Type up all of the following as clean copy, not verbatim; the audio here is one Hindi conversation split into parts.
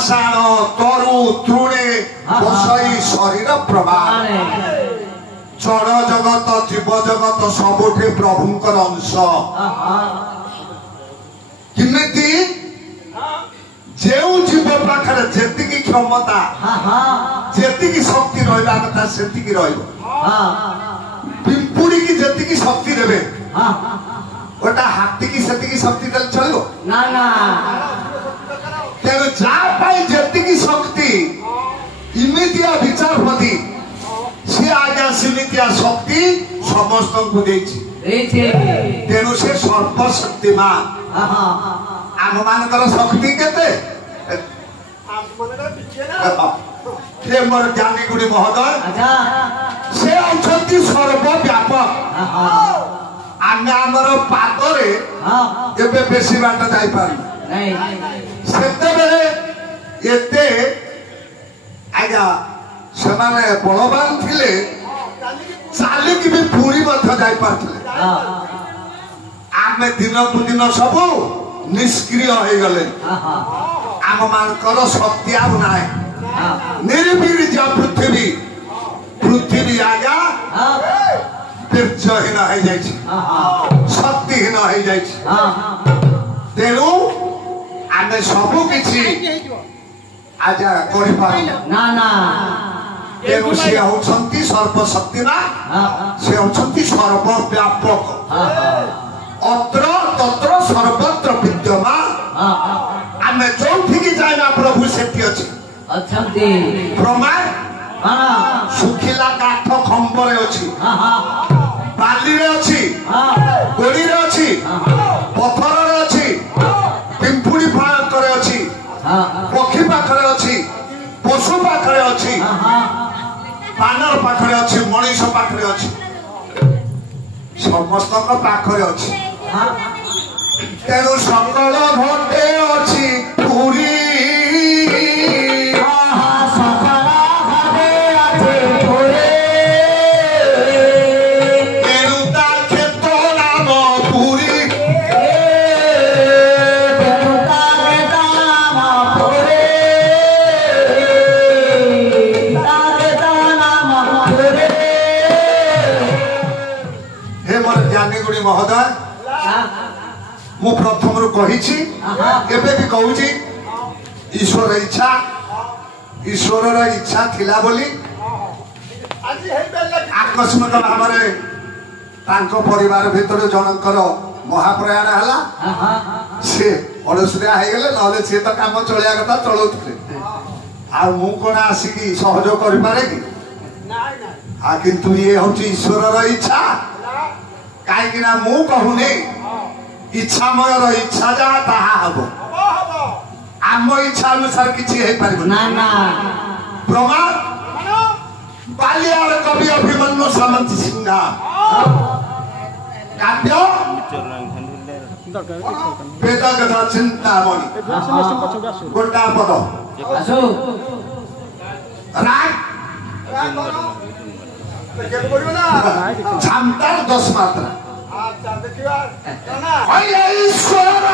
पाषाण तरु तृणे बसई शरीर प्रमाण जड़ जगत जीव जगत सबुठे प्रभुंकर अंश किमिति जो जीव पाखरे जेतिकी क्षमता जेतिकी शक्ति रहिबा कथा सेतिकी रहइबो पिंपुड़ी की जेतिकी शक्ति देबे ओटा हाथी की सेतिकी शक्ति देल चलिबो ना ना तेरे जा पाई जेतिकी शक्ति इमितिया विचारपति से आज्ञा सीमितिया शक्ति समस्त को देछि तेणु से सर्वशक्तिमान आम मानकर शक्ति केते मोर ज्ञानी गुड़ी महोदय से औछंती सर्वव्यापक आमे हमर पादरे एबे बेसी बाट जाई पारि सेते बेले एते आज्ञा सेमाने बलवान थिले चालिक भी पूरी मध्य जाई पारथिले आमे दिन को दिन सब निष्क्रिय हो गले आम मानकर शक्ति आउ नाय निर्वीर्य पृथ्वी पृथ्वी आज्ञा वीर्यहीन हो जाइछि शक्तिहीन हो जाइछि तेणु आमे सब किछि आजा करि पारु ना ना तेणु से होछंती सर्वशक्तिमान से होछंती सर्वव्यापक अत्र तत्र सर्वत्र विद्यमान आमे जोठिकी जाइना प्रभु सेठी अछि अछंती प्रमाण सुखिला काठ खंबरे अछि बाली रे अछि गोड़ी रे अछि पत्थर रे अछि पिंपुड़ी पाखरे अछि पक्षी पाखरे अछि पशु पाखरे अछि बानर पाखरे अछि मनीष पाखरे अछि समस्त पाखरे अछि तेणु सकल घटे अछि पुरी महोदय मु प्रथम रु कहिछि एबे भी कहूछि ईश्वर इच्छा ईश्वर रा इच्छा थिला बोली आकस्मिक भाव में तांको परिवार भितर जनकर महाप्रयाण हला से अड़सुरिया हो गले नले से तो काम चलिया कथा चलौथले आ मु कोन आसिकी सहयोग करि पारे कि आ किंतु ये होछि ईश्वर रा इच्छा कहीं मु कहूनी इच्छामय इच्छा जा ताहा हबो आम इच्छा अनुसार किछि हे पारिबो ना ना प्रमाण बाल्यार कवि अभिमन्यु सामंत सिंह काव्य वेदगत चिंतामणि गोटा पद राग झामतार 10 मात्रा ईश्वर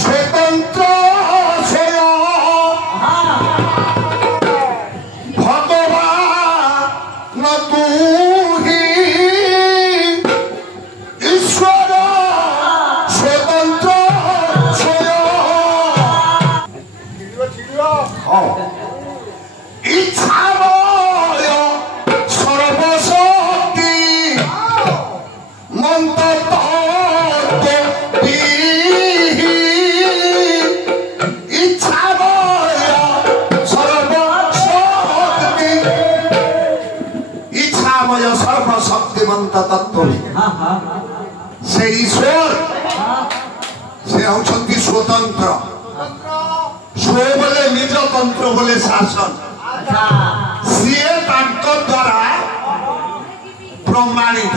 स्वतंत्र भगवान तू ही ईश्वर स्वतंत्र इच्छा तत्व से ईश्वर से होछंती स्वतंत्र स्व बोले निज तंत्र बोले शासन सीए तांको द्वारा प्रमाणित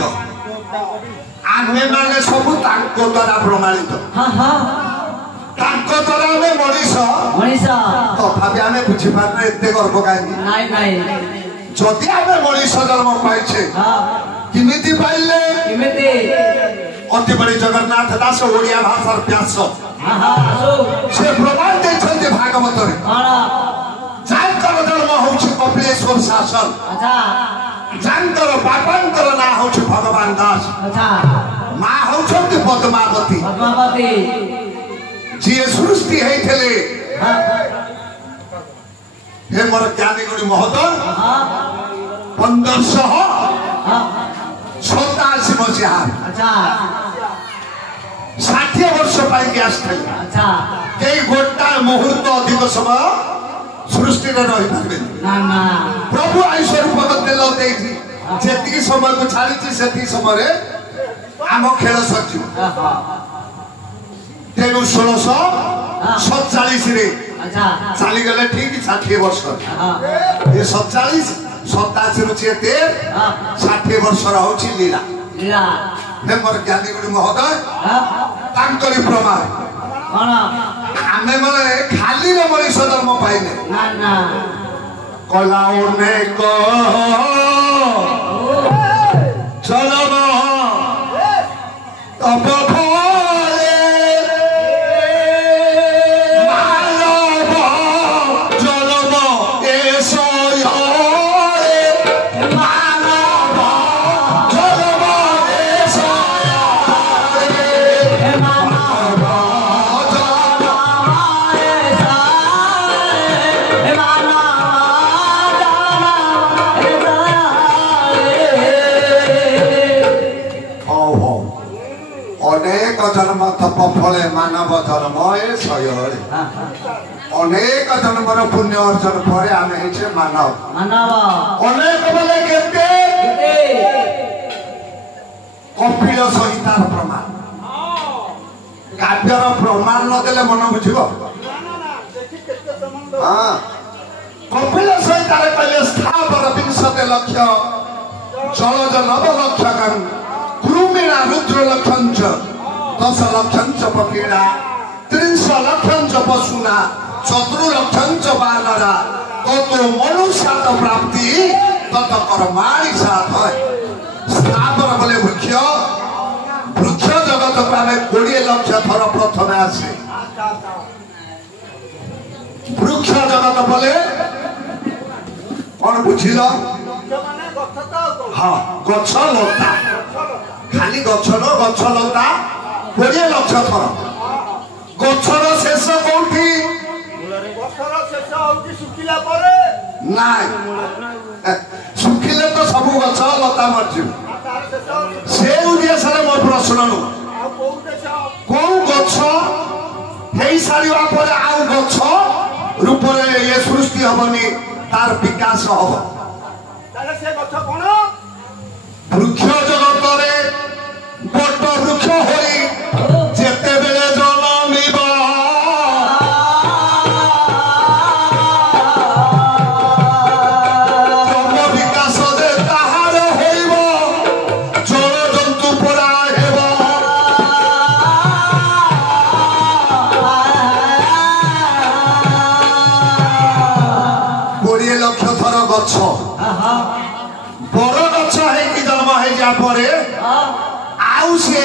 आमे माने सब तांको द्वारा प्रमाणित तांको द्वारा में मनीष तथापि आमे बुझी पारने एते गर्व काहे नाइ नाइ जदि आमे मनीष जन्म पाइछे किमिति पाइले किमिति अति बड़ी जगन्नाथ दास ओडिया भाषार व्यास से असन अच्छा जानकर बापांकर ना होछि भगवान दास अच्छा माँ होछन्ति पद्मावती पद्मावती जी सृष्टि हेइथले हाँ हे मोर ज्ञानी गुणी महोदय हाँ 1587 मसीहा अच्छा 60 वर्ष पाइक आसथिले अच्छा केही गोटा मुहूर्त अधिक समय सृष्टि रे रहि पारबे ना ना प्रभु आईश्वर पद तेल देइथि जेतिकी समय को छाड़ी सेति समय रे आम खेल सच्चु तेणु 1647 रे अच्छा चली गले ठीक 60 वर्ष ये 47 87 रु 60 वर्ष होछि लीला लीला हे मोर ज्ञानी गुणी महोदय तांकरी प्रमाण कौन आमे माने खाली रे मनीष धर्म पाइले ना ना कला अनेक चलब तब फले मानव चलब एसय मानव चलब एसय मानव अनेक जन्म तप फले मानव जन्म ए सयरे अनेक जन्मर पुण्य अर्जन पर आमे हेछे मानव मानव अनेक बोले केते कपिल संहितार प्रमाण काव्यर प्रमाण न देले मन बुझिबो हां कपिल संहितार कहले स्थावर 20 लक्ष जलज नव लक्षकं कृमिणा रुद्र लक्षंच 10 लक्षंच पकीड़ा 30 लक्षंच पशुना 4 लक्षंच बानरा तो मनुष्य प्राप्ति तत कर्माणि साथ है स्थावर बोले वृक्ष वृक्ष जगत को आम 20 लक्ष थर प्रथम आसे वृक्ष जगत बोले कौन बुझिल हाँ गछ लता खाली गछ न गछ लता 20 लक्ष थर गछर शेष कोठी नाई सुखिले तो सब गछ लता मरजी से उद्देश्य मोर प्रश्न नु कौ गछ हेई सारिवा पर आउ गछ रूप रे ये सृष्टि हबनी तार विकास हब ताले से गछ कोन वृक्ष जगत रे बट वृक्ष होई जेते बेले जन्मिबा बड़ गछ है जन्म है आउ से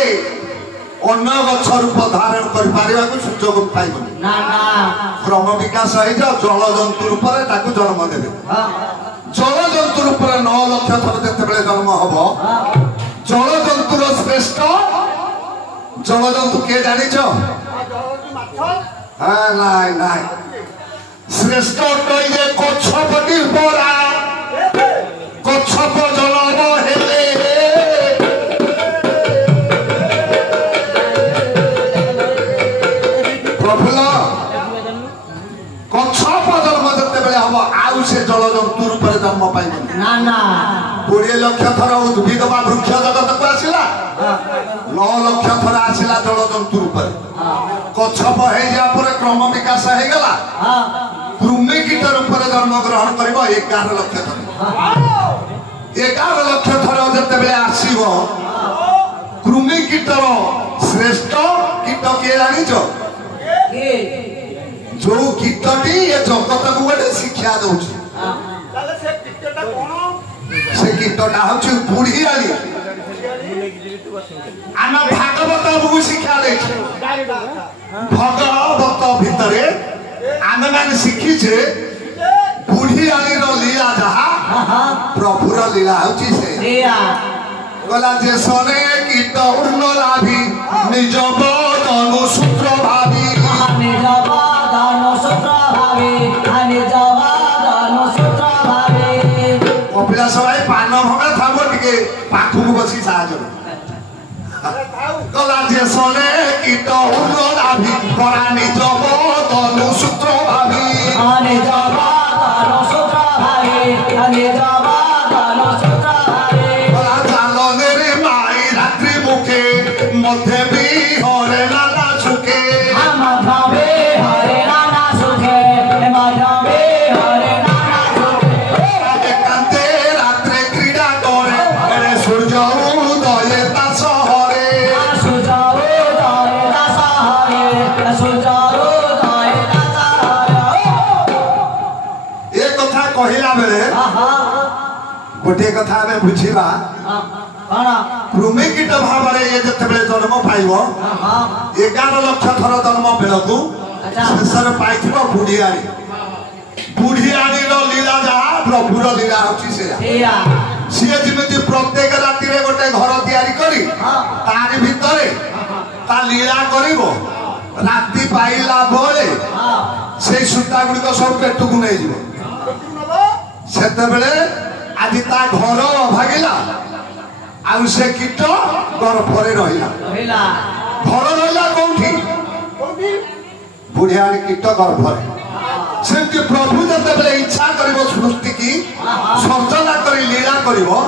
अन्य गछ रूप धारण कर सुजोग पाइब क्रम विकास है जल जंतु रूप जन्म देवे जल जंतु रूप 9 लक्ष थर जिते जन्म हम जल जंतुर श्रेष्ठ जल जंतु किए जान नाई नाई श्रेष्ठ कहे कछपटी परा कछप जलम हेले प्रफुल्ल कछप जन्म जिते हम आउ से जल जंतु रूप जन्म पाइब 20 लक्ष थर उद्भिद बा वृक्ष जगत को आसला 9 लक्ष थर आसला जल जंतु रूप कछप हो क्रम विकास हो गला कृमि कीट रूप जन्म ग्रहण कर 11 लक्ष थर 11 लक्ष थर जिते आसव कृमि कीटर श्रेष्ठ कीट किए जान जो कीटटी ये जगत को गोटे शिक्षा दौर से कीटटा हूँ बुढ़ी आली आम भागवत को शिक्षा दे भगवत भितर आम मैंने शिखीचे बुढ़ी आली लीला जहा प्रभुर लीला होची से गला जे सने कीट उर्न लाभी निज बदनु सूत्र भावी निज बदनु सूत्र भावी निज बदनु सूत्र भावी कपिलास भाई पान भंगा थाबो टिके पाखु बसी साहाଯ୍य गला जे सने कीट उर्न लाभी परा निज बदनु सूत्र भावी निज बदनु सूत्र भावी निज बदनु सूत्र भावी गला चालने रे माई रात्रि मुखे मध्य भी हरे नाना सुखे मध्य हरे नाना सुखे मध्य हरे नाना सुखे एकांते रात्रे क्रीड़ा करे एरे सूर्य उदय ता सहरे सूर्य उदय ता सहरे सूर्य उदय ता सहरे ए कथा कहिला बेले गोटे कथा हमें बुझिबा कृमि कीट भाव ये जिते जन्म पाइब 11 लाख थर जन्म बेलू शेष पाई बुढ़ियाणी बुढ़ियाणी लीला जहाँ प्रभुर लीला होची सी जमी प्रत्येक राति गोटे घर तैयारी करी तारी भितरे ता लीला करिवो राति पाइला बेले से सूता गुड़िक सब पेट को नहीं जीव सेते बेले आज ता घर भागिला आउ से कीट गर्भरे रहिला घर रहिला कोठी बुढ़ियाणी कीट गर्भरे सेमती प्रभु जते बेले इच्छा करिवो सृष्टि की सर्जना करी लीला करिवो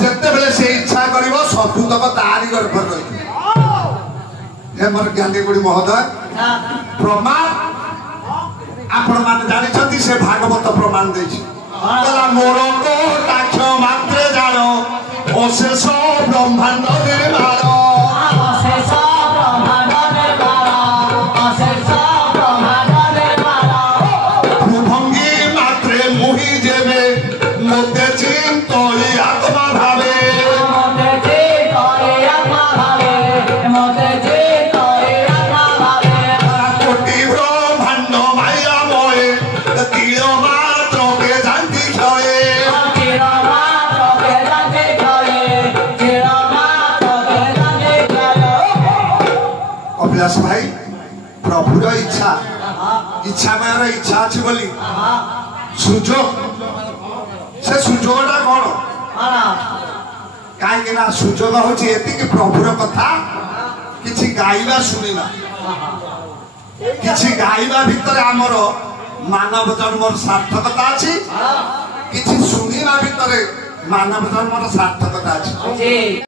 जते बेले से इच्छा करिवो सबु तक तारी गर्भरे रहि हे मोर ज्ञानी गुडी महोदय प्रमाण आपण मान जानि छथि से भागवत प्रमाण देछि कला मोर को टाक्ष मात्र जानो अशेष ब्रह्मांड निर्माण अशेष ब्रह्मांड निर्माण अशेष ब्रह्मांड निर्माण भूभंगी मात्रे मुहि जेबे मते चिंतई आत्मा भावे मते चिंतई आत्मा भावे मते चिंतई आत्मा भावे कोटि ब्रह्मांड माया मोए तीर मात्र के जानती छए तीर मात्र के जानती छए तीर मात्र के जानती छए कपिलास भाई प्रभुर इच्छा इच्छा मेरा इच्छा अछि बोली सुजोग से सुजोगटा कौन कहीं ना सुजोग होची एति कि प्रभुर कथा किछि गाइबा सुनिबा किछि गाइबा भितर हमर मानव जन्मर सार्थकता अछि किछि सुनिबा भितर मानव जन्मर सार्थकता अछि।